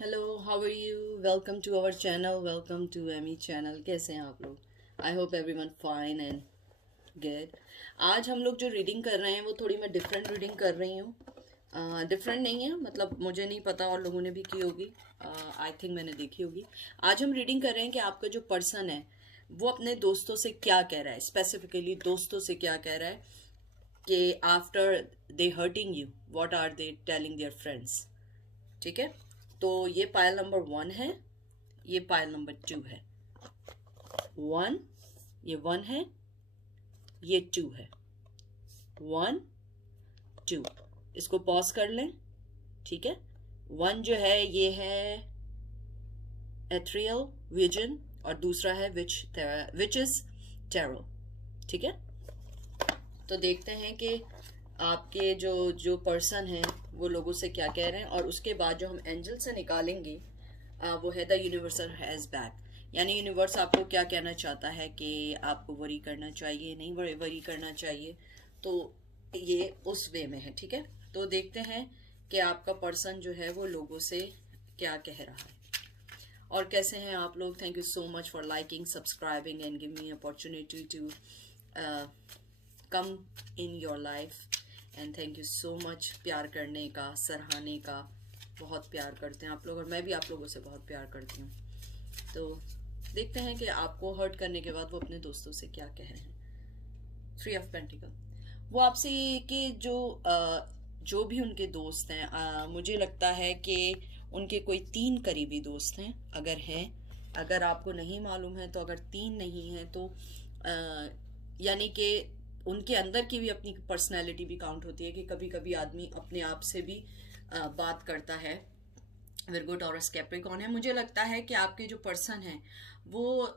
Hello, how are you? Welcome to our channel, welcome to Amy channel. कैसे हैं आप लोग? I hope everyone fine and good. आज हम लोग जो रीडिंग कर रहे हैं वो थोड़ी मैं डिफरेंट रीडिंग कर रही हूँ। डिफरेंट नहीं है, मतलब मुझे नहीं पता और लोगों ने भी की होगी। आई थिंक मैंने देखी होगी। आज हम रीडिंग कर रहे हैं कि आपका जो पर्सन है वो अपने दोस्तों से क्या कह रहा है, स्पेसिफिकली दोस्तों से क्या कह रहा है कि after they hurting you what are they telling their friends. ठीक है, तो ये पायल नंबर 1 है, ये पायल नंबर 2 है। 1, ये 1 है, ये 2 है। 1 2, इसको पॉज कर लें। ठीक है, 1 जो है ये है एथरियल विजन और दूसरा है विच इज टेरो। ठीक है, तो देखते हैं कि आपके जो जो पर्सन है वो लोगों से क्या कह रहे हैं, और उसके बाद जो हम एंजल से निकालेंगे वो है द यूनिवर्सल हैज बैक। यानी यूनिवर्स आपको क्या कहना चाहता है कि आपको वरी करना चाहिए, नहीं वरी करना चाहिए, तो ये उस वे में है। ठीक है, तो देखते हैं कि आपका पर्सन जो है वो लोगों से क्या कह रहा है। और कैसे हैं आप लोग? Thank you so much for liking, subscribing and give me opportunity to come in your life. And thank you so much प्यार करने का, सराहने का। बहुत प्यार करते हैं आप लोग और मैं भी आप लोगों से बहुत प्यार करती हूँ। तो देखते हैं कि आपको हर्ट करने के बाद वो अपने दोस्तों से क्या कह रहे हैं। 3 ऑफ पेंटिकल, वो आपसे कि जो भी उनके दोस्त हैं, मुझे लगता है कि उनके कोई 3 करीबी दोस्त हैं, अगर हैं। अगर आपको नहीं मालूम है तो अगर 3 नहीं है तो यानी कि उनके अंदर की भी अपनी पर्सनैलिटी भी काउंट होती है कि कभी कभी आदमी अपने आप से भी बात करता है। विर्गो टॉरस कैप्रिकॉर्न है। मुझे लगता है कि आपके जो पर्सन है वो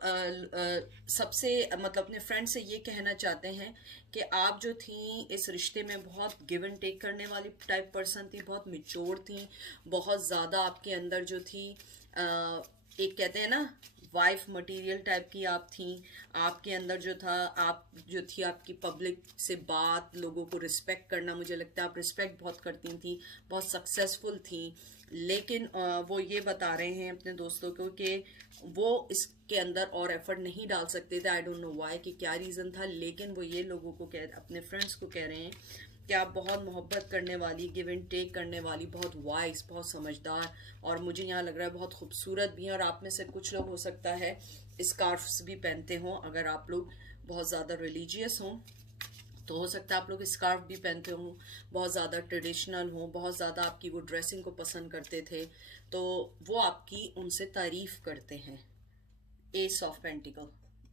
सबसे मतलब अपने फ्रेंड से ये कहना चाहते हैं कि आप जो थी इस रिश्ते में बहुत गिव एंड टेक करने वाली टाइप पर्सन थी, बहुत मिच्योर थी, बहुत ज़्यादा आपके अंदर जो थी एक कहते हैं ना वाइफ मटेरियल टाइप की आप थी। आपके अंदर जो था, आप जो थी आपकी पब्लिक से बात, लोगों को रिस्पेक्ट करना, मुझे लगता है आप रिस्पेक्ट बहुत करती थी, बहुत सक्सेसफुल थी। लेकिन वो ये बता रहे हैं अपने दोस्तों को कि वो इसके अंदर और एफर्ट नहीं डाल सकते थे। आई डोंट नो व्हाई, कि क्या रीज़न था, लेकिन वो ये लोगों को अपने फ्रेंड्स को कह रहे हैं कि आप बहुत मोहब्बत करने वाली, गिव एंड टेक करने वाली, बहुत वाइस, बहुत समझदार, और मुझे यहाँ लग रहा है बहुत खूबसूरत भी हैं। और आप में से कुछ लोग हो सकता है स्कार्फ्स भी पहनते हों, अगर आप लोग बहुत ज़्यादा रिलीजियस हों तो हो सकता है आप लोग स्कार्फ भी पहनते हों, बहुत ज़्यादा ट्रेडिशनल हों, बहुत ज़्यादा आपकी वो ड्रेसिंग को पसंद करते थे, तो वो आपकी उनसे तारीफ करते हैं। S of pentacle,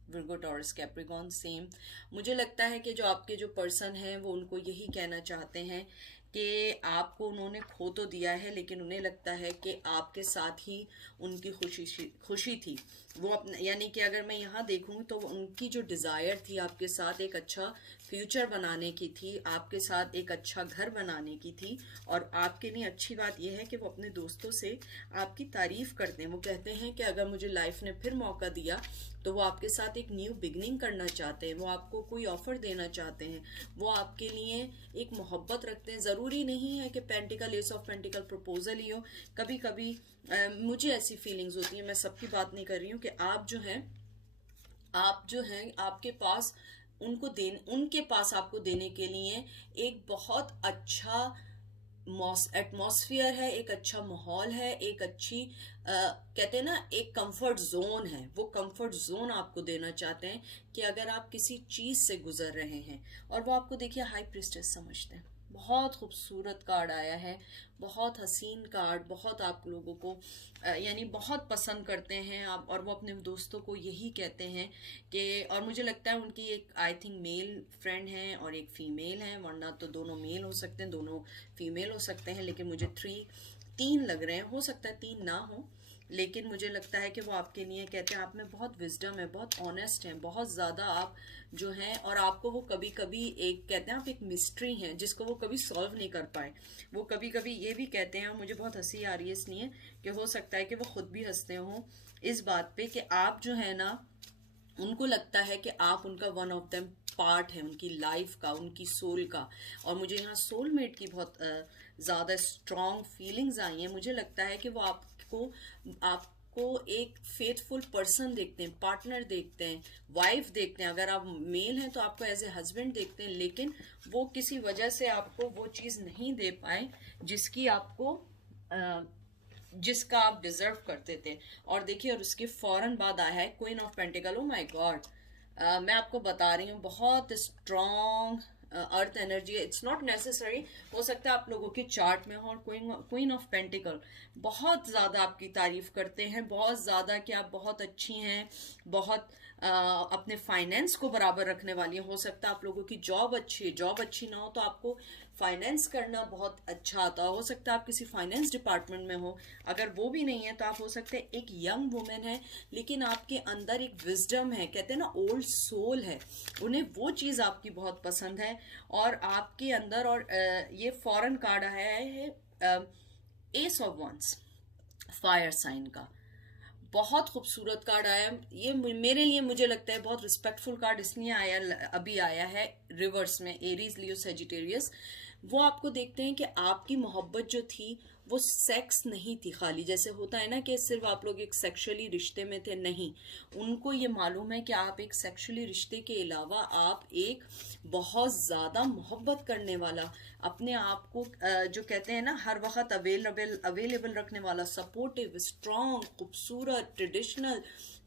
Virgo taurus Capricorn same. मुझे लगता है कि जो आपके जो पर्सन हैं वो उनको यही कहना चाहते हैं कि आपको उन्होंने खो तो दिया है, लेकिन उन्हें लगता है कि आपके साथ ही उनकी खुशी थी। वो अपने यानी कि अगर मैं यहाँ देखूँ तो उनकी जो डिज़ायर थी आपके साथ एक अच्छा फ्यूचर बनाने की थी, आपके साथ एक अच्छा घर बनाने की थी। और आपके लिए अच्छी बात यह है कि वो अपने दोस्तों से आपकी तारीफ करते हैं। वो कहते हैं कि अगर मुझे लाइफ ने फिर मौका दिया तो वो आपके साथ एक न्यू बिगनिंग करना चाहते हैं, वो आपको कोई ऑफर देना चाहते हैं, वो आपके लिए एक मोहब्बत रखते हैं। ज़रूरी नहीं है कि pentacle, ace of pentacle proposal ही हो। कभी कभी मुझे ऐसी फीलिंग्स होती है, मैं सबकी बात नहीं कर रही हूँ, कि आप जो हैं आपके पास उनके पास आपको देने के लिए एक बहुत अच्छा एटमॉस्फियर है, एक अच्छा माहौल है, एक अच्छी कहते हैं ना एक कंफर्ट जोन है। वो कंफर्ट जोन आपको देना चाहते हैं कि अगर आप किसी चीज से गुजर रहे हैं, और वो आपको देखिए हाई प्रिस्टेस समझते हैं। बहुत खूबसूरत कार्ड आया है, बहुत हसीन कार्ड, बहुत आप लोगों को यानी बहुत पसंद करते हैं आप, और वो अपने दोस्तों को यही कहते हैं कि, और मुझे लगता है उनकी एक आई थिंक मेल फ्रेंड है और एक फीमेल है, वरना तो दोनों मेल हो सकते हैं, दोनों फीमेल हो सकते हैं, लेकिन मुझे 3 लग रहे हैं। हो सकता है 3 ना हो, लेकिन मुझे लगता है कि वो आपके लिए कहते हैं आप में बहुत विजडम है, बहुत ऑनेस्ट हैं, बहुत ज़्यादा आप जो हैं, और आपको वो कभी कभी एक कहते हैं आप एक मिस्ट्री हैं जिसको वो कभी सॉल्व नहीं कर पाए। वो कभी कभी ये भी कहते हैं, मुझे बहुत हंसी आ रही है इसलिए कि हो सकता है कि वो खुद भी हंसते हों इस बात पे कि आप जो है ना, उनको लगता है कि आप उनका वन ऑफ देम पार्ट है, उनकी लाइफ का, उनकी सोल का। और मुझे यहाँ सोलमेट की बहुत ज़्यादा स्ट्रॉन्ग फीलिंग्स आई हैं। मुझे लगता है कि वो आपको एक फेथफुल पर्सन देखते हैं, पार्टनर देखते हैं, वाइफ देखते हैं। अगर आप मेल हैं तो आपको एज ए हस्बैंड देखते हैं, लेकिन वो किसी वजह से आपको वो चीज़ नहीं दे पाए जिसकी आपको जिसका आप डिजर्व करते थे। और देखिए, और उसके फौरन बाद आया है queen of pentacle. Oh my God, मैं आपको बता रही हूँ, बहुत स्ट्रॉन्ग अर्थ एनर्जी है। इट्स नॉट नेसेसरी, हो सकता है आप लोगों के चार्ट में हो। और क्वीन ऑफ पेंटिकल बहुत ज़्यादा आपकी तारीफ करते हैं, बहुत ज़्यादा कि आप बहुत अच्छी हैं, बहुत अपने फाइनेंस को बराबर रखने वाली है। हो सकता है आप लोगों की जॉब अच्छी है, जॉब अच्छी ना हो तो आपको फाइनेंस करना बहुत अच्छा आता हो सकता है आप किसी फाइनेंस डिपार्टमेंट में हो। अगर वो भी नहीं है तो आप हो सकते हैं एक यंग वुमेन है, लेकिन आपके अंदर एक विजडम है, कहते हैं ना ओल्ड सोल है, उन्हें वो चीज़ आपकी बहुत पसंद है। और आपके अंदर, और ये फॉरेन कार्ड आया है ace of wands, fire sign का, बहुत खूबसूरत कार्ड आया। ये मेरे लिए मुझे लगता है बहुत रिस्पेक्टफुल कार्ड इसलिए आया, अभी आया है रिवर्स में, एरीज लियो सेजिटेरियस। वो आपको देखते हैं कि आपकी मोहब्बत जो थी वो सेक्स नहीं थी खाली, जैसे होता है ना कि सिर्फ आप लोग एक सेक्सुअली रिश्ते में थे, नहीं। उनको ये मालूम है कि आप एक सेक्सुअली रिश्ते के अलावा आप एक बहुत ज़्यादा मोहब्बत करने वाला, अपने आप को जो कहते हैं ना हर वक्त अवेलेबल रखने वाला, सपोर्टिव, स्ट्रॉन्ग, खूबसूरत, ट्रेडिशनल,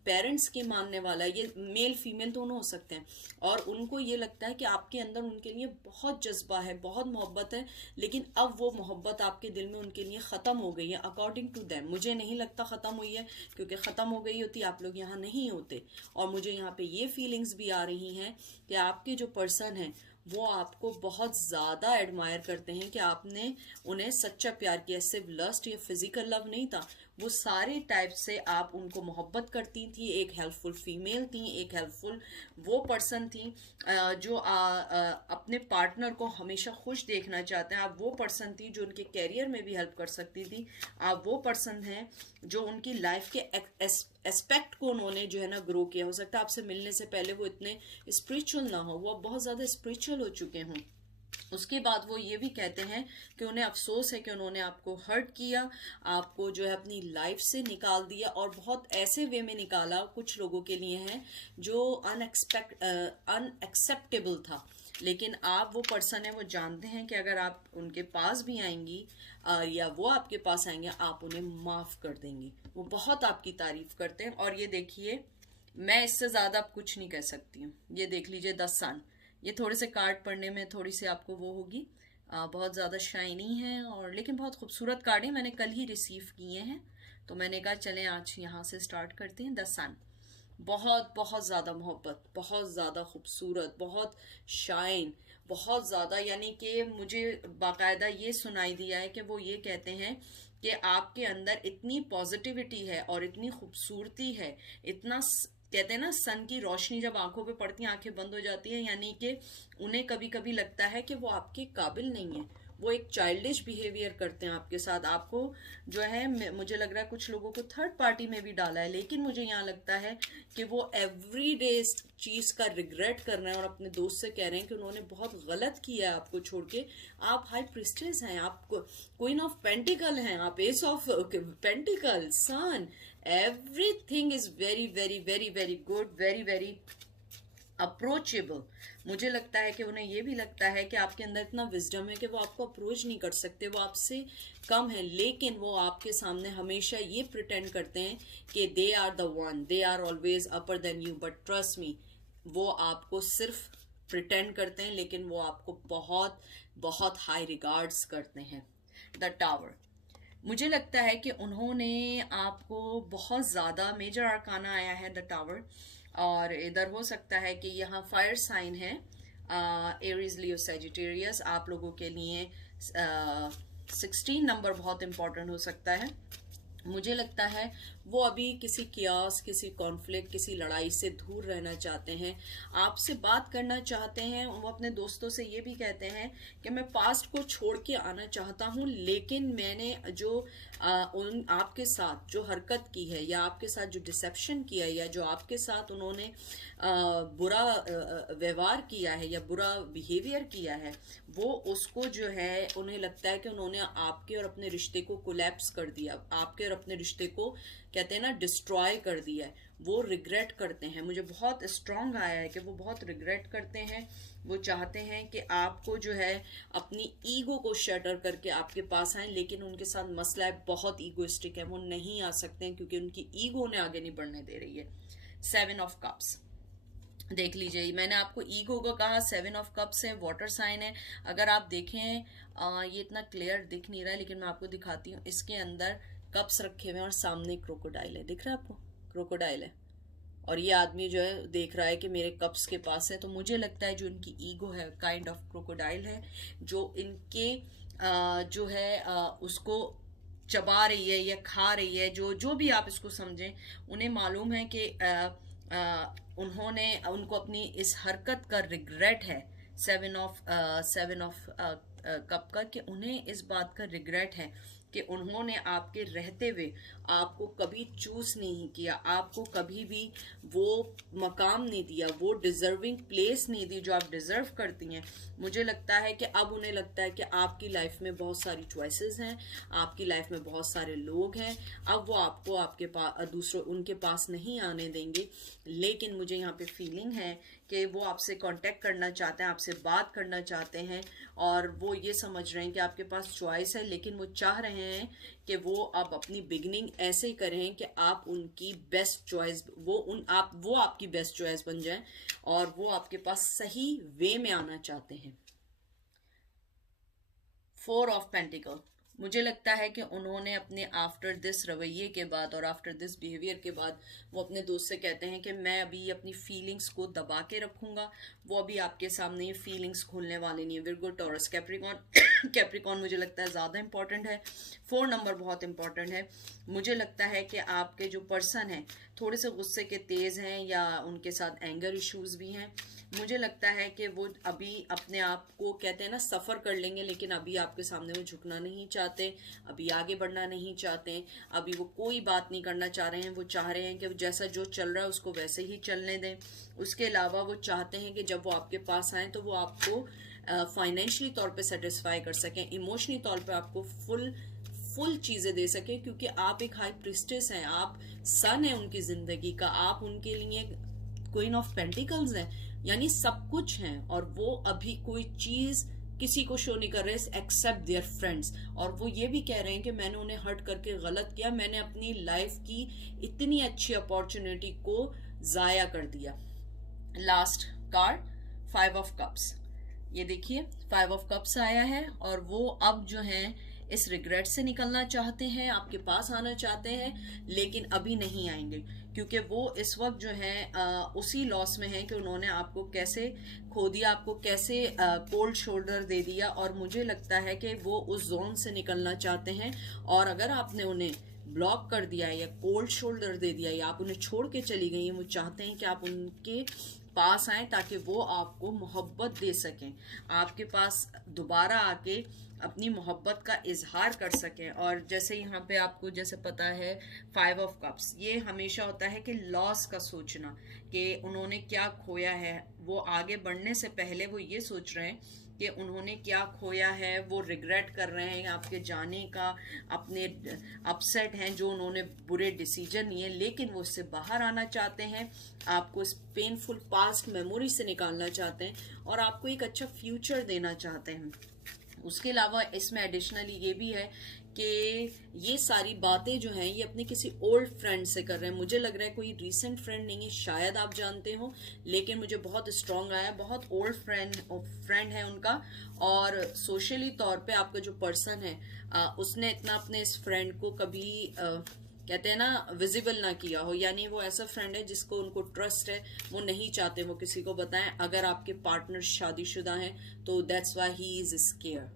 पेरेंट्स के मानने वाला, ये मेल फीमेल दोनों हो सकते हैं। और उनको ये लगता है कि आपके अंदर उनके लिए बहुत जज्बा है, बहुत मोहब्बत है, लेकिन अब वो मोहब्बत आपके दिल में उनके लिए ख़त्म हो गई है अकॉर्डिंग टू देम। मुझे नहीं लगता ख़त्म हुई है, क्योंकि ख़त्म हो गई होती आप लोग यहाँ नहीं होते। और मुझे यहाँ पे ये फीलिंग्स भी आ रही हैं कि आपके जो पर्सन हैं वो आपको बहुत ज़्यादा एडमायर करते हैं कि आपने उन्हें सच्चा प्यार किया, सिर्फ लस्ट या फिजिकल लव नहीं था, वो सारे टाइप से आप उनको मोहब्बत करती थी। एक हेल्पफुल फीमेल थी, एक हेल्पफुल वो पर्सन थी जो अपने पार्टनर को हमेशा खुश देखना चाहते हैं। आप वो पर्सन थी जो उनके कैरियर में भी हेल्प कर सकती थी। आप वो पर्सन हैं जो उनकी लाइफ के एस्पेक्ट को उन्होंने जो है ना ग्रो किया। हो सकता है आपसे मिलने से पहले वो इतने स्पिरिचुअल ना हो, वो अब बहुत ज़्यादा स्पिरिचुअल हो चुके हों। उसके बाद वो ये भी कहते हैं कि उन्हें अफसोस है कि उन्होंने आपको हर्ट किया, आपको जो है अपनी लाइफ से निकाल दिया, और बहुत ऐसे वे में निकाला कुछ लोगों के लिए है जो अनएक्सेप्टेबल था। लेकिन आप वो पर्सन है, वो जानते हैं कि अगर आप उनके पास भी आएंगी या वो आपके पास आएंगे, आप उन्हें माफ़ कर देंगी। वो बहुत आपकी तारीफ करते हैं। और ये देखिए, मैं इससे ज़्यादा अब कुछ नहीं कह सकती हूँ। ये देख लीजिए 10 सन, ये थोड़े से कार्ड पढ़ने में थोड़ी सी आपको वो होगी, बहुत ज़्यादा शाइनी है, और लेकिन बहुत खूबसूरत कार्ड है। मैंने कल ही रिसीव किए हैं, तो मैंने कहा चलें आज यहाँ से स्टार्ट करते हैं। 10 सन, बहुत बहुत ज़्यादा मोहब्बत, बहुत ज़्यादा खूबसूरत, बहुत शाइन, बहुत ज़्यादा, यानी कि मुझे बाकायदा ये सुनाई दिया है कि वो ये कहते हैं कि आपके अंदर इतनी पॉजिटिविटी है और इतनी खूबसूरती है, इतना कहते हैं ना सन की रोशनी जब आंखों पे पड़ती है आंखें बंद हो जाती है, यानी कि उन्हें कभी कभी लगता है कि वो आपके काबिल नहीं है। वो एक चाइल्डिश बिहेवियर करते हैं आपके साथ। आपको जो है, मुझे लग रहा है कुछ लोगों को थर्ड पार्टी में भी डाला है, लेकिन मुझे यहाँ लगता है कि वो एवरीडे इस चीज़ का रिग्रेट कर रहे हैं और अपने दोस्त से कह रहे हैं कि उन्होंने बहुत गलत किया है आपको छोड़ के। आप हाई प्रिस्टेस हैं, आप क्वीन ऑफ पेंटिकल हैं, आप ace of pentacle, sun, everything is very very very very good, very very approachable. मुझे लगता है कि उन्हें ये भी लगता है कि आपके अंदर इतना विजडम है कि वो आपको अप्रोच नहीं कर सकते, वो आपसे कम है, लेकिन वो आपके सामने हमेशा ये प्रिटेंड करते हैं कि they are the one, they are always upper than you, but trust me, वो आपको सिर्फ प्रिटेंड करते हैं, लेकिन वो आपको बहुत बहुत हाई रिगार्ड्स करते हैं। द टावर, मुझे लगता है कि उन्होंने आपको बहुत ज़्यादा, मेजर आर्काना आया है द टावर, और इधर हो सकता है कि यहाँ फायर साइन है, एरीज लियो सेजिटेरियस। आप लोगों के लिए 16 नंबर बहुत इंपॉर्टेंट हो सकता है। मुझे लगता है वो अभी किसी कियास, किसी कॉन्फ्लिक्ट, किसी लड़ाई से दूर रहना चाहते हैं, आपसे बात करना चाहते हैं। वो अपने दोस्तों से ये भी कहते हैं कि मैं पास्ट को छोड़ के आना चाहता हूँ, लेकिन मैंने जो उन आपके साथ जो हरकत की है, या आपके साथ जो डिसेप्शन किया है, या जो आपके साथ उन्होंने बुरा व्यवहार किया है या बुरा बिहेवियर किया है, वो उसको जो है उन्हें लगता है कि उन्होंने आपके और अपने रिश्ते को कोलैप्स कर दिया, आपके और अपने रिश्ते को कहते हैं ना डिस्ट्रॉय कर दिया है, वो रिग्रेट करते हैं। मुझे बहुत स्ट्रांग आया है कि वो बहुत रिग्रेट करते हैं। वो चाहते हैं कि आपको जो है अपनी ईगो को शटर करके आपके पास आए, लेकिन उनके साथ मसला है, बहुत ईगोइस्टिक है, वो नहीं आ सकते हैं क्योंकि उनकी ईगो उन्हें आगे नहीं बढ़ने दे रही है। 7 ऑफ कप्स देख लीजिए, मैंने आपको ईगो को कहा, 7 ऑफ कप्स है, वाटर साइन है। अगर आप देखें ये इतना क्लियर दिख नहीं रहा है लेकिन मैं आपको दिखाती हूँ। इसके अंदर कप्स रखे हुए हैं और सामने क्रोकोडाइल है, दिख रहा है आपको? क्रोकोडाइल है और ये आदमी जो है देख रहा है कि मेरे कप्स के पास है। तो मुझे लगता है जो इनकी ईगो है काइंड ऑफ क्रोकोडाइल है, जो इनके जो है उसको चबा रही है या खा रही है, जो भी आप इसको समझें। उन्हें मालूम है कि उनको अपनी इस हरकत का रिग्रेट है, 7 ऑफ कप का, कि उन्हें इस बात का रिग्रेट है कि उन्होंने आपके रहते हुए आपको कभी चूज नहीं किया, आपको कभी भी वो मकाम नहीं दिया, वो डिजर्विंग प्लेस नहीं दी जो आप डिजर्व करती हैं। मुझे लगता है कि अब उन्हें लगता है कि आपकी लाइफ में बहुत सारी चॉइसेस हैं, आपकी लाइफ में बहुत सारे लोग हैं, अब वो आपको आपके पास उनके पास नहीं आने देंगे। लेकिन मुझे यहाँ पे फीलिंग है कि वो आपसे कांटेक्ट करना चाहते हैं, आपसे बात करना चाहते हैं, और वो ये समझ रहे हैं कि आपके पास चॉइस है, लेकिन वो चाह रहे हैं कि वो अब अपनी बिगिनिंग ऐसे ही करें कि आप उनकी बेस्ट चॉइस, वो आपकी बेस्ट चॉइस बन जाए और वो आपके पास सही वे में आना चाहते हैं। 4 ऑफ पेंटिकल, मुझे लगता है कि उन्होंने अपने आफ्टर दिस रवैये के बाद और आफ्टर दिस बिहेवियर के बाद वो अपने दोस्त से कहते हैं कि मैं अभी अपनी फीलिंग्स को दबा के रखूंगा। वो अभी आपके सामने ये फीलिंग्स खोलने वाले नहीं है। विर्गो, टॉरस, कैप्रिकॉन कैप्रिकॉन मुझे लगता है ज़्यादा इंपॉर्टेंट है। 4 नंबर बहुत इंपॉर्टेंट है। मुझे लगता है कि आपके जो पर्सन हैं थोड़े से गुस्से के तेज़ हैं या उनके साथ एंगर इश्यूज भी हैं। मुझे लगता है कि वो अभी अपने आप को कहते हैं ना सफ़र कर लेंगे, लेकिन अभी आपके सामने वो झुकना नहीं चाहते, अभी आगे बढ़ना नहीं चाहते, अभी वो कोई बात नहीं करना चाह रहे हैं। वो चाह रहे हैं कि जैसा जो चल रहा है उसको वैसे ही चलने दें। उसके अलावा वो चाहते हैं कि जब वो आपके पास आएँ तो वो आपको फाइनेंशियली तौर पे सेटिस्फाई कर सकें, इमोशनली तौर पे आपको फुल चीज़ें दे सकें, क्योंकि आप एक हाई प्रिस्टेस हैं, आप सन है उनकी ज़िंदगी का, आप उनके लिए क्वीन ऑफ पेंटिकल्स हैं, यानी सब कुछ हैं। और वो अभी कोई चीज़ किसी को शो नहीं कर रहे एक्सेप्ट देयर फ्रेंड्स, और वो ये भी कह रहे हैं कि मैंने उन्हें हर्ट करके गलत किया, मैंने अपनी लाइफ की इतनी अच्छी अपॉर्चुनिटी को ज़ाया कर दिया। लास्ट कार्ड 5 ऑफ कप्स, ये देखिए 5 ऑफ कप्स आया है और वो अब जो है इस रिग्रेट से निकलना चाहते हैं, आपके पास आना चाहते हैं, लेकिन अभी नहीं आएंगे क्योंकि वो इस वक्त जो है उसी लॉस में है कि उन्होंने आपको कैसे खो दिया, आपको कैसे कोल्ड शोल्डर दे दिया। और मुझे लगता है कि वो उस जोन से निकलना चाहते हैं, और अगर आपने उन्हें ब्लॉक कर दिया या कोल्ड शोल्डर दे दिया या आप उन्हें छोड़ के चली गई हैं, वो चाहते हैं कि आप उनके पास आए ताकि वो आपको मोहब्बत दे सकें, आपके पास दोबारा आके अपनी मोहब्बत का इजहार कर सकें। और जैसे यहाँ पे आपको जैसे पता है 5 ऑफ कप्स, ये हमेशा होता है कि लॉस का सोचना कि उन्होंने क्या खोया है। वो आगे बढ़ने से पहले वो ये सोच रहे हैं कि उन्होंने क्या खोया है, वो रिग्रेट कर रहे हैं आपके जाने का, अपने अपसेट हैं जो उन्होंने बुरे डिसीजन लिए, लेकिन वो इससे बाहर आना चाहते हैं, आपको इस पेनफुल पास्ट मेमोरी से निकालना चाहते हैं और आपको एक अच्छा फ्यूचर देना चाहते हैं। उसके अलावा इसमें एडिशनली ये भी है कि ये सारी बातें जो हैं ये अपने किसी ओल्ड फ्रेंड से कर रहे हैं। मुझे लग रहा है कोई रीसेंट फ्रेंड नहीं है, शायद आप जानते हो, लेकिन मुझे बहुत स्ट्रांग आया, बहुत ओल्ड फ्रेंड है उनका। और सोशली तौर पे आपका जो पर्सन है उसने इतना अपने इस फ्रेंड को कभी कहते हैं ना विजिबल ना किया हो, यानी वो ऐसा फ्रेंड है जिसको उनको ट्रस्ट है, वो नहीं चाहते वो किसी को बताएं। अगर आपके पार्टनर शादीशुदा हैं तो that's why he is scare.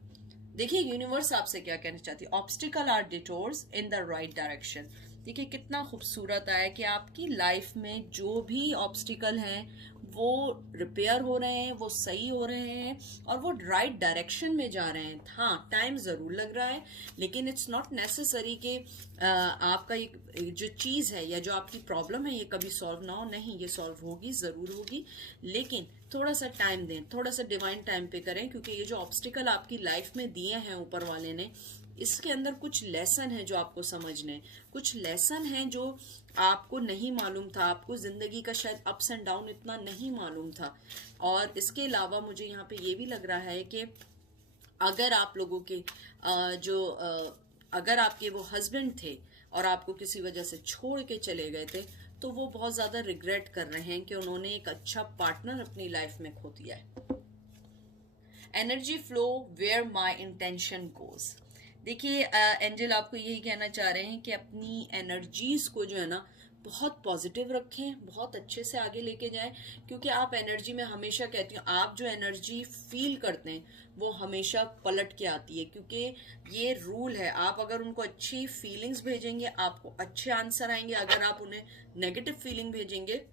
देखिए यूनिवर्स आपसे क्या कहना चाहती है, obstacle are detours in the right direction. देखिए कितना खूबसूरत आया कि आपकी लाइफ में जो भी ऑब्स्टिकल हैं वो रिपेयर हो रहे हैं, वो सही हो रहे हैं और वो राइट डायरेक्शन में जा रहे हैं। हाँ, टाइम ज़रूर लग रहा है, लेकिन इट्स नॉट नेसेसरी कि आपका एक जो चीज़ है या जो आपकी प्रॉब्लम है ये कभी सॉल्व ना हो। नहीं, ये सॉल्व होगी, ज़रूर होगी, लेकिन थोड़ा सा टाइम दें, थोड़ा सा डिवाइन टाइम पे करें, क्योंकि ये जो ऑब्स्टिकल आपकी लाइफ में दिए हैं ऊपर वाले ने, इसके अंदर कुछ लेसन है जो आपको समझने, कुछ लेसन है जो आपको नहीं मालूम था, आपको जिंदगी का शायद अप्स एंड डाउन इतना नहीं मालूम था। और इसके अलावा मुझे यहाँ पे ये भी लग रहा है कि अगर आप लोगों के अगर आपके वो हस्बैंड थे और आपको किसी वजह से छोड़ के चले गए थे, तो वो बहुत ज्यादा रिग्रेट कर रहे हैं कि उन्होंने एक अच्छा पार्टनर अपनी लाइफ में खो दिया है। Energy flow where my intention goes. देखिए एंजल आपको यही कहना चाह रहे हैं कि अपनी एनर्जीज को जो है ना बहुत पॉजिटिव रखें, बहुत अच्छे से आगे लेके जाएं, क्योंकि आप एनर्जी में हमेशा कहती हूँ, आप जो एनर्जी फील करते हैं वो हमेशा पलट के आती है, क्योंकि ये रूल है। आप अगर उनको अच्छी फीलिंग्स भेजेंगे आपको अच्छे आंसर आएंगे, अगर आप उन्हें नेगेटिव फीलिंग भेजेंगे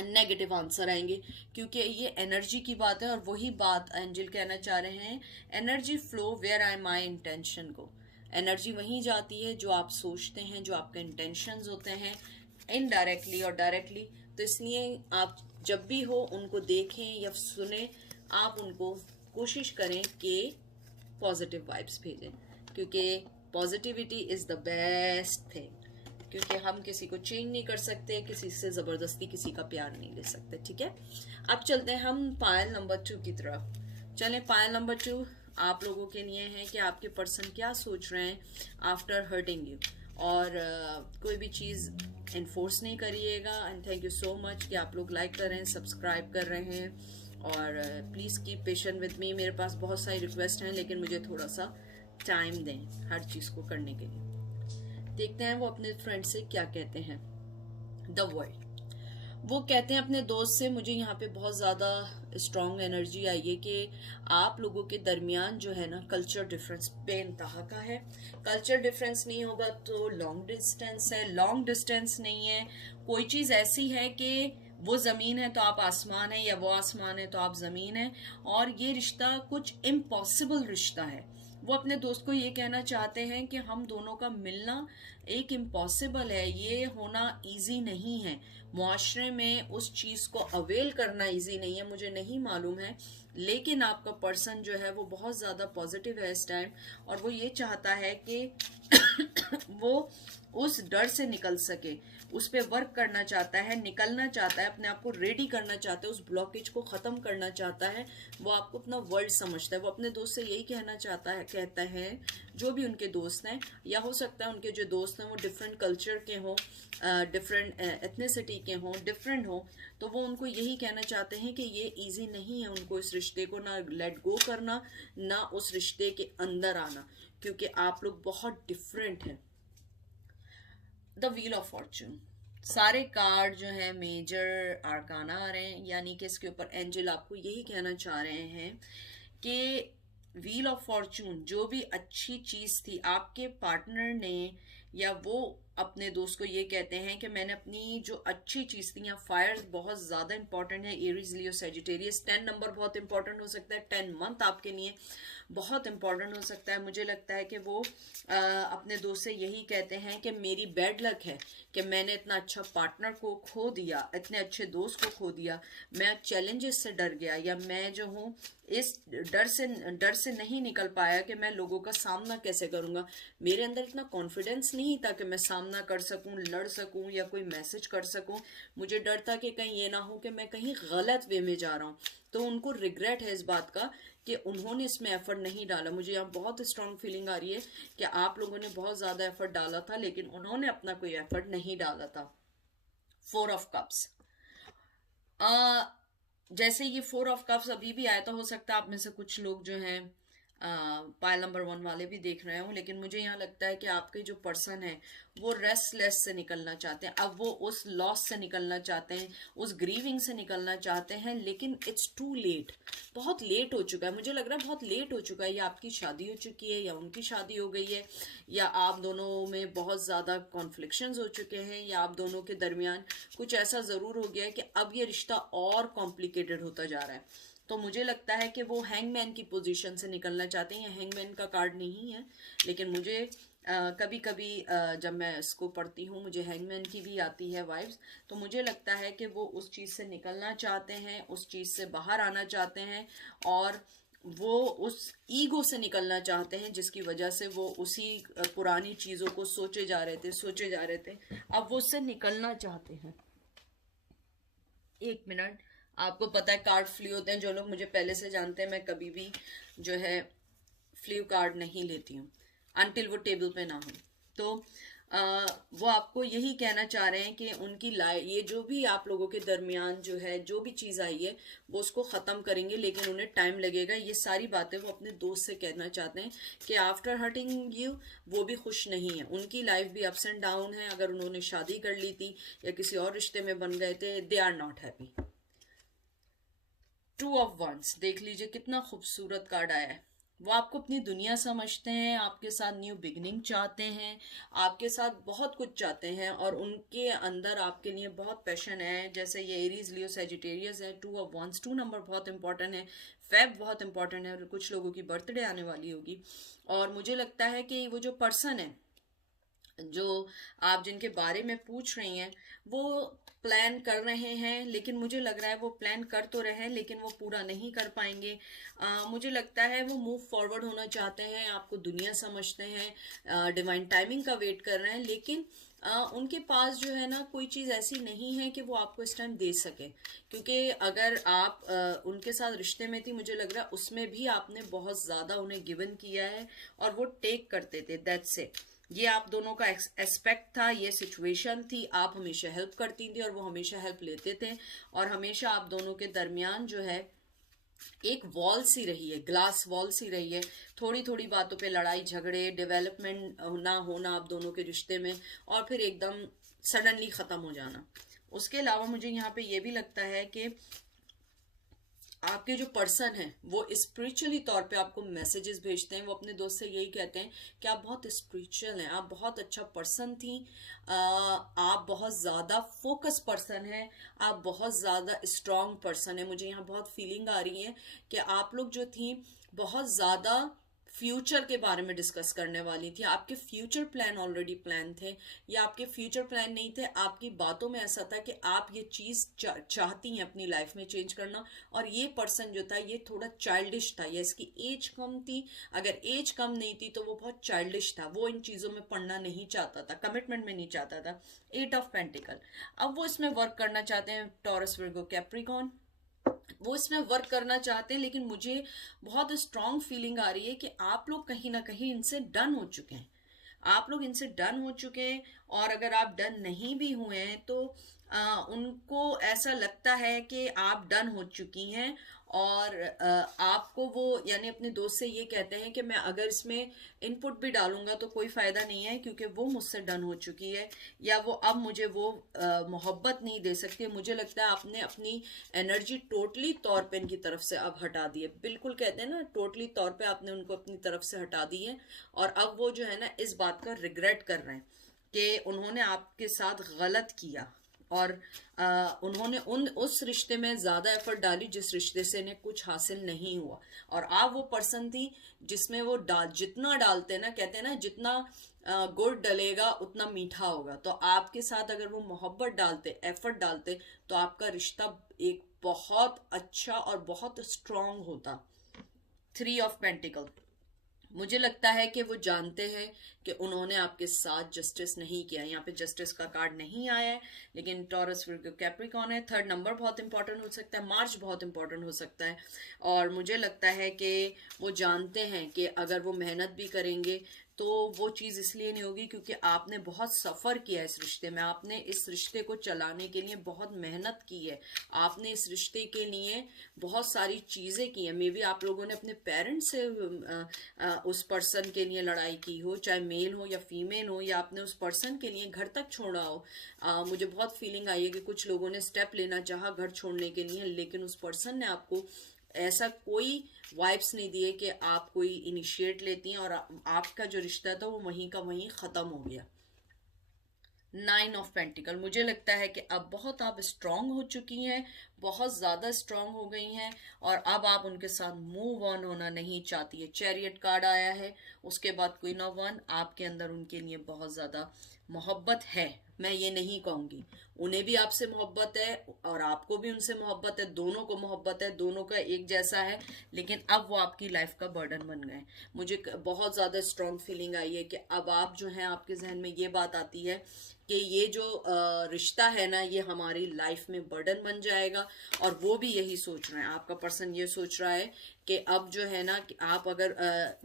नेगेटिव आंसर आएंगे, क्योंकि ये एनर्जी की बात है। और वही बात एंजल कहना चाह रहे हैं, energy flow where I my intention को। एनर्जी वहीं जाती है जो आप सोचते हैं, जो आपके इंटेंशंस होते हैं, इनडायरेक्टली और डायरेक्टली। तो इसलिए आप जब भी हो उनको देखें या सुने, आप उनको कोशिश करें कि पॉजिटिव वाइब्स भेजें, क्योंकि positivity is the best thing. क्योंकि हम किसी को चेंज नहीं कर सकते, किसी से जबरदस्ती किसी का प्यार नहीं ले सकते, ठीक है। अब चलते हैं हम पायल नंबर 2 की तरफ। चलें, पायल नंबर 2 आप लोगों के लिए है कि आपके पर्सन क्या सोच रहे हैं आफ्टर हर्टिंग यू। और कोई भी चीज़ इन्फोर्स नहीं करिएगा। And thank you so much कि आप लोग लाइक कर रहे हैं, सब्सक्राइब कर रहे हैं, और please keep patient with me. मेरे पास बहुत सारी रिक्वेस्ट हैं, लेकिन मुझे थोड़ा सा टाइम दें हर चीज़ को करने के लिए। देखते हैं वो अपने फ्रेंड से क्या कहते हैं। द वर्ल्ड, वो कहते हैं अपने दोस्त से, मुझे यहाँ पे बहुत ज़्यादा स्ट्रॉन्ग एनर्जी आई है कि आप लोगों के दरमियान जो है ना कल्चर डिफरेंस बेइंतहा का है। कल्चर डिफरेंस नहीं होगा तो लॉन्ग डिस्टेंस है, लॉन्ग डिस्टेंस नहीं है। कोई चीज़ ऐसी है कि वो ज़मीन है तो आप आसमान है, या वो आसमान है तो आप ज़मीन है, और ये रिश्ता कुछ इम्पॉसिबल रिश्ता है। वो अपने दोस्त को ये कहना चाहते हैं कि हम दोनों का मिलना एक इम्पॉसिबल है, ये होना इजी नहीं है, मुआशरे में उस चीज़ को अवेल करना इजी नहीं है। मुझे नहीं मालूम है, लेकिन आपका पर्सन जो है वो बहुत ज़्यादा पॉजिटिव है इस टाइम, और वो ये चाहता है कि वो उस डर से निकल सके, उस पर वर्क करना चाहता है, निकलना चाहता है, अपने आप को रेडी करना चाहता है, उस ब्लॉकेज को ख़त्म करना चाहता है। वो आपको अपना वर्ल्ड समझता है। वो अपने दोस्त से यही कहना चाहता है, कहता है, जो भी उनके दोस्त हैं, या हो सकता है उनके जो दोस्त हैं वो डिफरेंट कल्चर के हों, डिफरेंट एथनिसिटी के हों, डिफरेंट हों, तो वो उनको यही कहना चाहते हैं कि ये ईजी नहीं है उनको इस रिश्ते को ना लेट गो करना, ना उस रिश्ते के अंदर आना, क्योंकि आप लोग बहुत डिफरेंट हैं। द व्हील ऑफ फॉर्चून, सारे कार्ड जो है मेजर आर्काना आ रहे हैं, यानी कि इसके ऊपर एंजल आपको यही कहना चाह रहे हैं कि व्हील ऑफ फॉर्चून, जो भी अच्छी चीज़ थी आपके पार्टनर ने, या वो अपने दोस्त को ये कहते हैं कि मैंने अपनी जो अच्छी चीज़ थी, यहाँ फायर बहुत ज़्यादा इंपॉर्टेंट है, एरीज लियो सैजिटेरियस, 10 नंबर बहुत इंपॉर्टेंट हो सकता है, 10 मंथ आपके लिए बहुत इंपॉर्टेंट हो सकता है। मुझे लगता है कि वो अपने दोस्त से यही कहते हैं कि मेरी बैड लक है कि मैंने इतना अच्छा पार्टनर को खो दिया, इतने अच्छे दोस्त को खो दिया, मैं चैलेंजेस से डर गया, या मैं जो हूँ इस डर से नहीं निकल पाया कि मैं लोगों का सामना कैसे करूँगा। मेरे अंदर इतना कॉन्फिडेंस नहीं था कि मैं सामना कर सकूँ, लड़ सकूँ, या कोई मैसेज कर सकूँ। मुझे डर था कि कहीं ये ना हो कि मैं कहीं गलत वे में जा रहा हूँ। तो उनको रिग्रेट है इस बात का कि उन्होंने इसमें एफर्ट नहीं डाला। मुझे यहाँ बहुत स्ट्रांग फीलिंग आ रही है कि आप लोगों ने बहुत ज़्यादा एफर्ट डाला था, लेकिन उन्होंने अपना कोई एफर्ट नहीं डाला था। 4 ऑफ कप्स, जैसे ये 4 ऑफ कप्स अभी भी आया, तो हो सकता है आप में से कुछ लोग जो हैं पायल नंबर 1 वाले भी देख रहे हो, लेकिन मुझे यहाँ लगता है कि आपके जो पर्सन है वो रेस्टलेस से निकलना चाहते हैं। अब वो उस लॉस से निकलना चाहते हैं, उस ग्रीविंग से निकलना चाहते हैं, लेकिन इट्स टू लेट, बहुत लेट हो चुका है। मुझे लग रहा है बहुत लेट हो चुका है, या आपकी शादी हो चुकी है, या उनकी शादी हो गई है, या आप दोनों में बहुत ज़्यादा कॉन्फ्लिक्शंस हो चुके हैं, या आप दोनों के दरमियान कुछ ऐसा ज़रूर हो गया है कि अब ये रिश्ता और कॉम्प्लिकेटेड होता जा रहा है। तो मुझे लगता है कि वो हैंगमैन की पोजीशन से निकलना चाहते हैं। हैंगमैन का कार्ड नहीं है, लेकिन मुझे कभी कभी जब मैं इसको पढ़ती हूँ मुझे हैंगमैन की भी आती है वाइब्स। तो मुझे लगता है कि वो उस चीज़ से निकलना चाहते हैं, उस चीज़ से बाहर आना चाहते हैं, और वो उस ईगो से निकलना चाहते हैं जिसकी वजह से वो उसी पुरानी चीजों को सोचे जा रहे थे, अब वो उससे निकलना चाहते हैं। एक मिनट, आपको पता है कार्ड फ्ली होते हैं, जो लोग मुझे पहले से जानते हैं, मैं कभी भी जो है फ्ली कार्ड नहीं लेती हूँ अनटिल वो टेबल पे ना हो। तो वो आपको यही कहना चाह रहे हैं कि उनकी लाइफ, ये जो भी आप लोगों के दरमियान जो है जो भी चीज़ आई है वो उसको ख़त्म करेंगे, लेकिन उन्हें टाइम लगेगा। ये सारी बातें वो अपने दोस्त से कहना चाहते हैं कि आफ्टर हर्टिंग यू वो भी खुश नहीं है, उनकी लाइफ भी अप्स एंड डाउन है। अगर उन्होंने शादी कर ली थी या किसी और रिश्ते में बन गए थे, they are not happy. 2 of once, देख लीजिए कितना खूबसूरत कार्ड आया है। वो आपको अपनी दुनिया समझते हैं, आपके साथ न्यू बिगनिंग चाहते हैं, आपके साथ बहुत कुछ चाहते हैं, और उनके अंदर आपके लिए बहुत पैशन है। जैसे ये एरीज, लियो, सैजिटेरियस है। 2 ऑफ वंस, 2 नंबर बहुत इंपॉर्टेंट है, फेब बहुत इंपॉर्टेंट है, और कुछ लोगों की बर्थडे आने वाली होगी। और मुझे लगता है कि वो जो पर्सन है, जो आप जिनके बारे में पूछ रही हैं, वो प्लान कर रहे हैं, लेकिन मुझे लग रहा है वो प्लान कर तो रहे हैं लेकिन वो पूरा नहीं कर पाएंगे। मुझे लगता है वो मूव फॉरवर्ड होना चाहते हैं, आपको दुनिया समझते हैं, डिवाइन टाइमिंग का वेट कर रहे हैं, लेकिन उनके पास जो है ना कोई चीज़ ऐसी नहीं है कि वो आपको इस टाइम दे सके। क्योंकि अगर आप उनके साथ रिश्ते में थी, मुझे लग रहा है उसमें भी आपने बहुत ज़्यादा उन्हें गिवन किया है और वो टेक करते थे, दैट्स इट। ये आप दोनों का एस्पेक्ट था, ये सिचुएशन थी। आप हमेशा हेल्प करती थी और वो हमेशा हेल्प लेते थे, और हमेशा आप दोनों के दरमियान जो है एक वॉल सी रही है, ग्लास वॉल सी रही है। थोड़ी थोड़ी बातों पे लड़ाई झगड़े, डेवलपमेंट ना होना आप दोनों के रिश्ते में, और फिर एकदम सडनली ख़त्म हो जाना। उसके अलावा मुझे यहाँ पे ये भी लगता है कि आपके जो पर्सन है वो स्पिरिचुअली तौर पे आपको मैसेजेस भेजते हैं। वो अपने दोस्त से यही कहते हैं कि आप बहुत स्पिरिचुअल हैं, आप बहुत अच्छा पर्सन थी, आप बहुत ज़्यादा फोकस पर्सन हैं, आप बहुत ज़्यादा स्ट्रांग पर्सन है। मुझे यहाँ बहुत फीलिंग आ रही है कि आप लोग जो थी बहुत ज़्यादा फ्यूचर के बारे में डिस्कस करने वाली थी। आपके फ्यूचर प्लान ऑलरेडी प्लान थे, या आपके फ्यूचर प्लान नहीं थे, आपकी बातों में ऐसा था कि आप ये चीज़ चाहती हैं अपनी लाइफ में चेंज करना। और ये पर्सन जो था ये थोड़ा चाइल्डिश था, या इसकी एज कम थी। अगर एज कम नहीं थी तो वो बहुत चाइल्डिश था, वो इन चीज़ों में पढ़ना नहीं चाहता था, कमिटमेंट में नहीं चाहता था। 8 ऑफ पेंटिकल, अब वो इसमें वर्क करना चाहते हैं। टॉरस, विर्गो, कैप्रिकॉर्न, वो इसमें वर्क करना चाहते हैं, लेकिन मुझे बहुत स्ट्रांग फीलिंग आ रही है कि आप लोग कहीं ना कहीं इनसे डन हो चुके हैं, आप लोग इनसे डन हो चुके हैं। और अगर आप डन नहीं भी हुए हैं तो उनको ऐसा लगता है कि आप डन हो चुकी हैं, और आपको वो यानी अपने दोस्त से ये कहते हैं कि मैं अगर इसमें इनपुट भी डालूंगा तो कोई फ़ायदा नहीं है, क्योंकि वो मुझसे डन हो चुकी है, या वो अब मुझे वो मोहब्बत नहीं दे सकती। मुझे लगता है आपने अपनी एनर्जी टोटली तौर पे इनकी तरफ से अब हटा दी है। बिल्कुल कहते हैं ना, टोटली तौर पे आपने उनको अपनी तरफ से हटा दी है, और अब वो जो है ना इस बात का रिग्रेट कर रहे हैं कि उन्होंने आपके साथ गलत किया, और उन्होंने उस रिश्ते में ज़्यादा एफर्ट डाली जिस रिश्ते से इन्हें कुछ हासिल नहीं हुआ। और आप वो पर्सन थी जिसमें वो जितना डालते ना, कहते हैं ना जितना गुड़ डलेगा उतना मीठा होगा। तो आपके साथ अगर वो मोहब्बत डालते, एफर्ट डालते, तो आपका रिश्ता एक बहुत अच्छा और बहुत स्ट्रांग होता। 3 ऑफ पेंटिकल, मुझे लगता है कि वो जानते हैं कि उन्होंने आपके साथ जस्टिस नहीं किया। यहाँ पे जस्टिस का कार्ड नहीं आया है, लेकिन टॉरस, विर्गो, कैप्रिकॉर्न है। 3rd नंबर बहुत इंपॉर्टेंट हो सकता है, मार्च बहुत इंपॉर्टेंट हो सकता है। और मुझे लगता है कि वो जानते हैं कि अगर वो मेहनत भी करेंगे तो वो चीज़ इसलिए नहीं होगी क्योंकि आपने बहुत सफ़र किया है इस रिश्ते में, आपने इस रिश्ते को चलाने के लिए बहुत मेहनत की है, आपने इस रिश्ते के लिए बहुत सारी चीज़ें की हैं। मे बी आप लोगों ने अपने पेरेंट्स से उस पर्सन के लिए लड़ाई की हो, चाहे मेल हो या फीमेल हो, या आपने उस पर्सन के लिए घर तक छोड़ा हो। मुझे बहुत फीलिंग आई है कि कुछ लोगों ने स्टेप लेना चाहा घर छोड़ने के लिए, लेकिन उस पर्सन ने आपको ऐसा कोई वाइब्स नहीं दिए कि आप कोई इनिशिएट लेती हैं, और आपका जो रिश्ता था वो वहीं का वहीं ख़त्म हो गया। 9 ऑफ पेंटिकल, मुझे लगता है कि अब बहुत आप स्ट्रांग हो चुकी हैं, बहुत ज़्यादा स्ट्रांग हो गई हैं, और अब आप उनके साथ मूव ऑन होना नहीं चाहती है। चैरियट कार्ड आया है, उसके बाद क्वीन ऑफ वन, आपके अंदर उनके लिए बहुत ज़्यादा मोहब्बत है, मैं ये नहीं कहूँगी, उन्हें भी आपसे मोहब्बत है और आपको भी उनसे मोहब्बत है, दोनों को मोहब्बत है, दोनों का एक जैसा है, लेकिन अब वो आपकी लाइफ का बर्डन बन गए। मुझे बहुत ज़्यादा स्ट्रॉन्ग फीलिंग आई है कि अब आप जो हैं, आपके जहन में ये बात आती है कि ये जो रिश्ता है ना, ये हमारी लाइफ में बर्डन बन जाएगा। और वो भी यही सोच रहे हैं, आपका पर्सन ये सोच रहा है कि अब जो है ना, कि आप अगर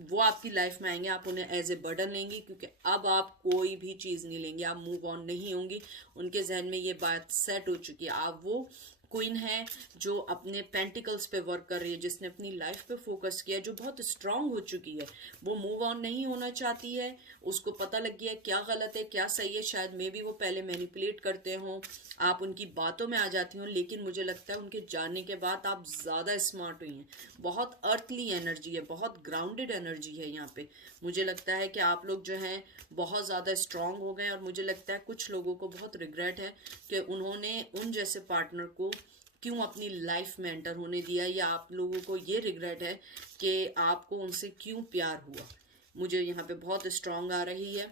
वो आपकी लाइफ में आएंगे, आप उन्हें एज ए बर्डन लेंगी, क्योंकि अब आप कोई भी चीज़ नहीं लेंगे, आप मूव ऑन नहीं होंगी। उनके जहन में ये बात सेट हो चुकी है। आप वो क्वीन है जो अपने पेंटिकल्स पे वर्क कर रही है, जिसने अपनी लाइफ पे फोकस किया, जो बहुत स्ट्रांग हो चुकी है। वो मूव ऑन नहीं होना चाहती है, उसको पता लग गया है क्या गलत है क्या सही है। शायद मे बी वो पहले मैनिपुलेट करते हों, आप उनकी बातों में आ जाती हों, लेकिन मुझे लगता है उनके जाने के बाद आप ज़्यादा स्मार्ट हुई हैं। बहुत अर्थली एनर्जी है, बहुत ग्राउंडेड एनर्जी है यहाँ पे। मुझे लगता है कि आप लोग जो हैं बहुत ज़्यादा स्ट्रांग हो गए, और मुझे लगता है कुछ लोगों को बहुत रिग्रेट है कि उन्होंने उन जैसे पार्टनर को क्यों अपनी लाइफ में एंटर होने दिया, या आप लोगों को ये रिग्रेट है कि आपको उनसे क्यों प्यार हुआ। मुझे यहाँ पे बहुत स्ट्रांग आ रही है।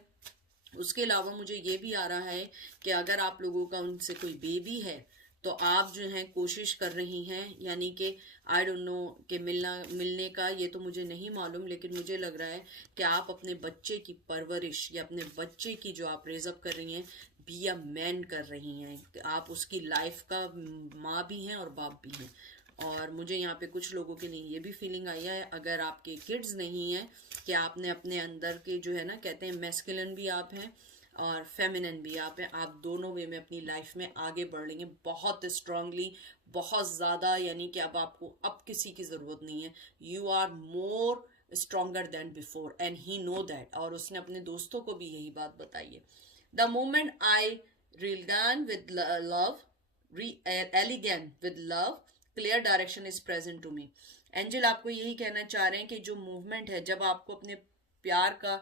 उसके अलावा मुझे ये भी आ रहा है कि अगर आप लोगों का उनसे कोई बेबी है, तो आप जो हैं कोशिश कर रही हैं, यानी कि आई डोंट नो कि मिलने का ये तो मुझे नहीं मालूम, लेकिन मुझे लग रहा है कि आप अपने बच्चे की परवरिश या अपने बच्चे की जो आप रेजअप कर रही हैं, बी अ मैन कर रही हैं। आप उसकी लाइफ का माँ भी हैं और बाप भी हैं। और मुझे यहाँ पे कुछ लोगों के लिए ये भी फीलिंग आई है, अगर आपके किड्स नहीं है, कि आपने अपने अंदर के जो है ना, कहते हैं मैस्कुलिन भी आप हैं और फेमिनिन भी आप हैं, आप दोनों वे में अपनी लाइफ में आगे बढ़ लेंगे बहुत स्ट्रांगली, बहुत ज़्यादा। यानी कि अब आपको अब किसी की ज़रूरत नहीं है। You are more stronger than before and he know that. और उसने अपने दोस्तों को भी यही बात बताई है। The moment I regan with love, elegant with love, clear direction is present to me. Angel आपको यही कहना चाह रहे हैं कि जो मूवमेंट है, जब आपको अपने प्यार का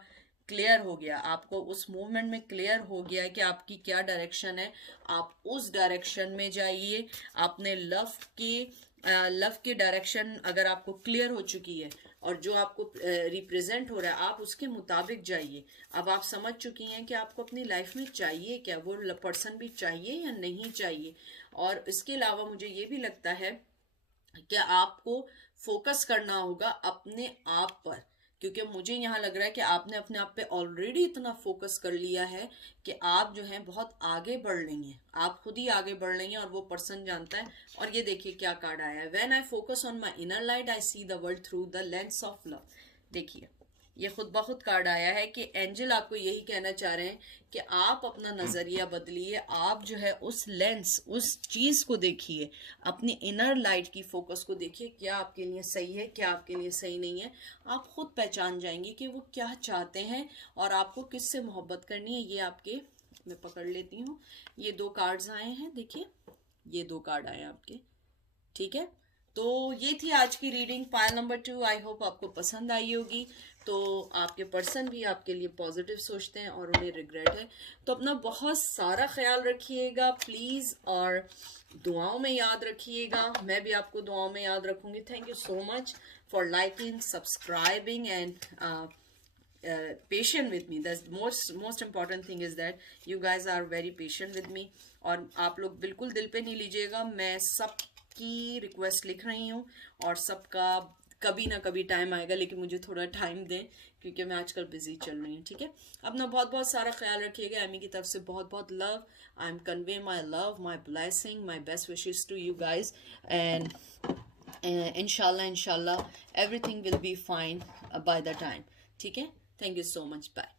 क्लियर हो गया, आपको उस मूवमेंट में क्लियर हो गया है कि आपकी क्या डायरेक्शन है, आप उस डायरेक्शन में जाइए। आपने लव की डायरेक्शन अगर आपको क्लियर हो चुकी है, और जो आपको रिप्रेजेंट हो रहा है, आप उसके मुताबिक जाइए। अब आप समझ चुकी हैं कि आपको अपनी लाइफ में चाहिए क्या, वो पर्सन भी चाहिए या नहीं चाहिए। और इसके अलावा मुझे ये भी लगता है कि आपको फोकस करना होगा अपने आप पर, क्योंकि मुझे यहाँ लग रहा है कि आपने अपने आप पे ऑलरेडी इतना फोकस कर लिया है कि आप जो हैं बहुत आगे बढ़ लेंगे, आप खुद ही आगे बढ़ लेंगे, और वो पर्सन जानता है। और ये देखिए क्या कार्ड आया है, when I focus on my inner light I see the world through the lens of love. देखिए ये खुद ब खुद कार्ड आया है कि एंजल आपको यही कहना चाह रहे हैं कि आप अपना नजरिया बदलिए, आप जो है उस लेंस, उस चीज को देखिए, अपनी इनर लाइट की फोकस को देखिए, क्या आपके लिए सही है क्या आपके लिए सही नहीं है। आप खुद पहचान जाएंगे कि वो क्या चाहते हैं और आपको किससे मोहब्बत करनी है। ये आपके, मैं पकड़ लेती हूँ, ये 2 कार्ड्स आए हैं, देखिए ये 2 कार्ड आए हैं आपके, ठीक है। तो ये थी आज की reading, pile number 2। I hope आपको पसंद आई होगी। तो आपके पर्सन भी आपके लिए पॉजिटिव सोचते हैं और उन्हें रिग्रेट है। तो अपना बहुत सारा ख्याल रखिएगा प्लीज़, और दुआओं में याद रखिएगा। मैं भी आपको दुआओं में याद रखूंगी। Thank you so much for liking, subscribing and patient with me. The most important thing is that you guys are very patient with me. और आप लोग बिल्कुल दिल पे नहीं लीजिएगा, मैं सबकी रिक्वेस्ट लिख रही हूँ और सबका कभी ना कभी टाइम आएगा, लेकिन मुझे थोड़ा टाइम दें क्योंकि मैं आजकल बिजी चल रही हूँ, ठीक है। अपना बहुत बहुत सारा ख्याल रखिएगा। एमी की तरफ से बहुत बहुत love. I am convey my love, my blessing, my best wishes to you guys, and इंशाल्लाह everything will be fine by the time, ठीक है। Thank you so much. Bye.